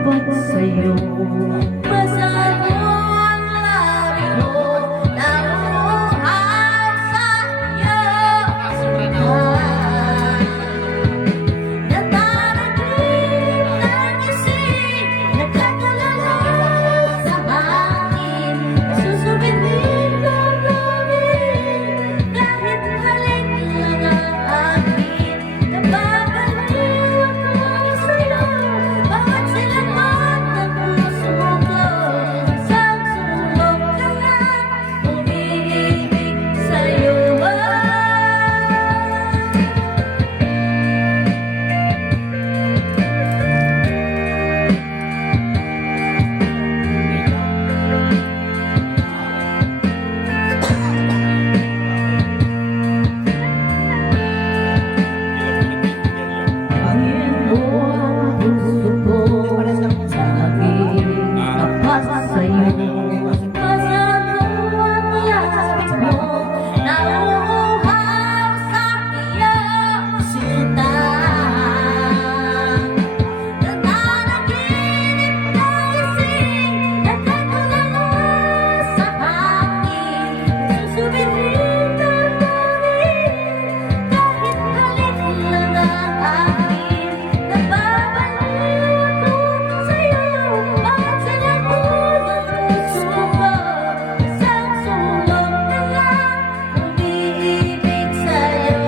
dapat sa'yo. Masalo ang labi ko, nauuhaw sa'yo. Natanaginip ng gising, nagkakalala sa hangin. Susubitin ng langit, kahit halik lang ang akin. Nababaliw ako sa'yo, bawat silamat ng puso ko. Isang sulok ka lang, umiibig sa'yo. Angin mo ang puso ko, tanging tapat sa'yo. Masalo ang labi mo, nauuhaw sa iyong sinta. Natanaginip ng gising, nagkakalala sa hangin. Susubitin ng langit, kahit halik lang ang akin. Nababaliw ako sa'yo, bawat silagot ng puso ko. Isang sulok na lang, umiibig sa'yo.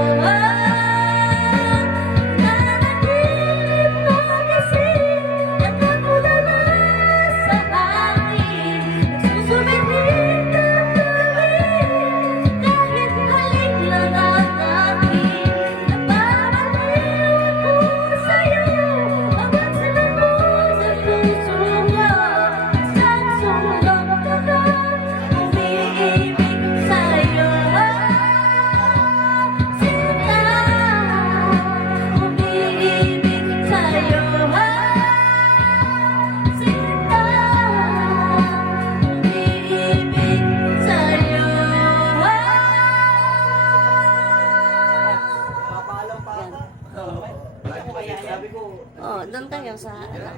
Nanaginip ng gising, nagkakulala sa hangin. Nagsusubitin ng langit, kahit halik lang ang akin. Nababaliw ako sa'yo, bawat silagot ng puso ko. Isang sulok na lang, umiibig sa'yo. Sinta, umiibig sa'yo. Sinta, umiibig sa'yo. Oh, doon tayo sa ano.